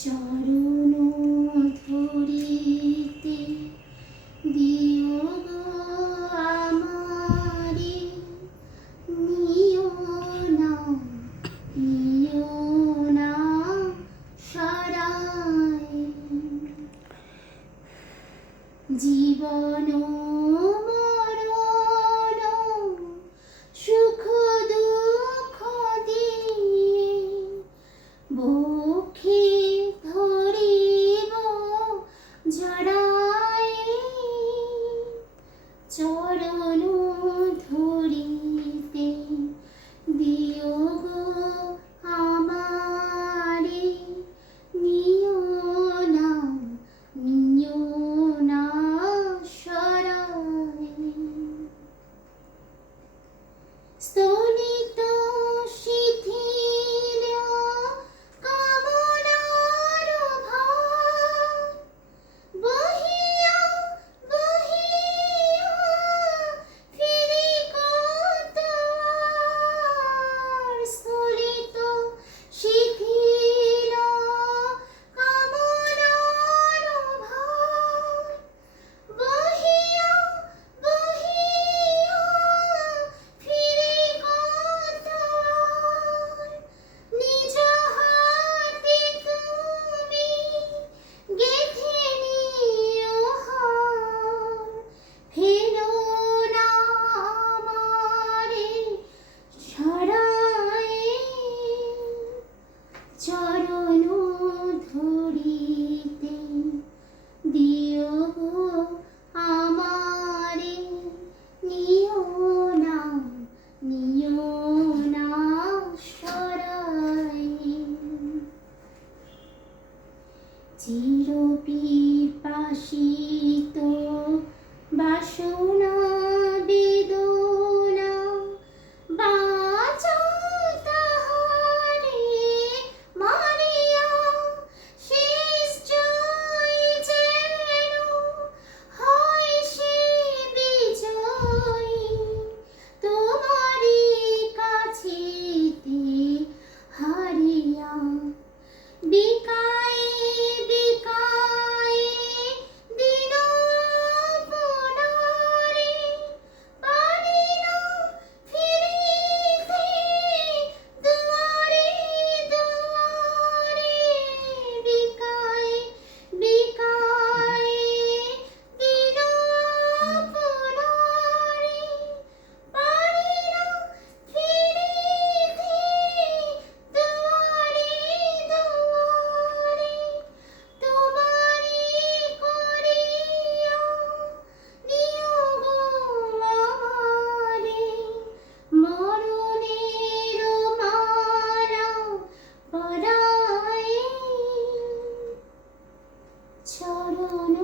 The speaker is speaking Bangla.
চরণ ধরিতে দিও গো আমারে, নিও না সরায়। জীবন মরণ সুখ দুঃখ দিয়ে বুকে ধরিব জড়ায়। চরণ ধরিতে দিও গো আমারে, নিও না সরায়। স্তনিত শিথিল কামনার ভার, বহিয়া ফিরি কতবার। স্তনিত শিথিল কামনার ভার, বহিয়া ফিরি কতবার। নিজ হাতে তুমি গেঁথে নিও হার, ফেলো না আমারে সরায়। চরণ ধরিতে দিও গো আমারে, নিও না সরায়। চির পিপাসিত বাসনা বেদনা, বাঁচাও তাহারে মারিয়া। শেষ জয় যেন হয় সে বিজয়ী, তোমারই কাছেতে হারিয়া। বিকায় দিন আপনারে, পারি না ফিরিতে দুয়ারে দুয়ারে। বিকায় দিন আপনারে, পারি না ফিরিতে দুয়ারে দুয়ারে। তোমারি করিয়া নিও গো আমারে, মরণের মালা পরায়ে। চরণ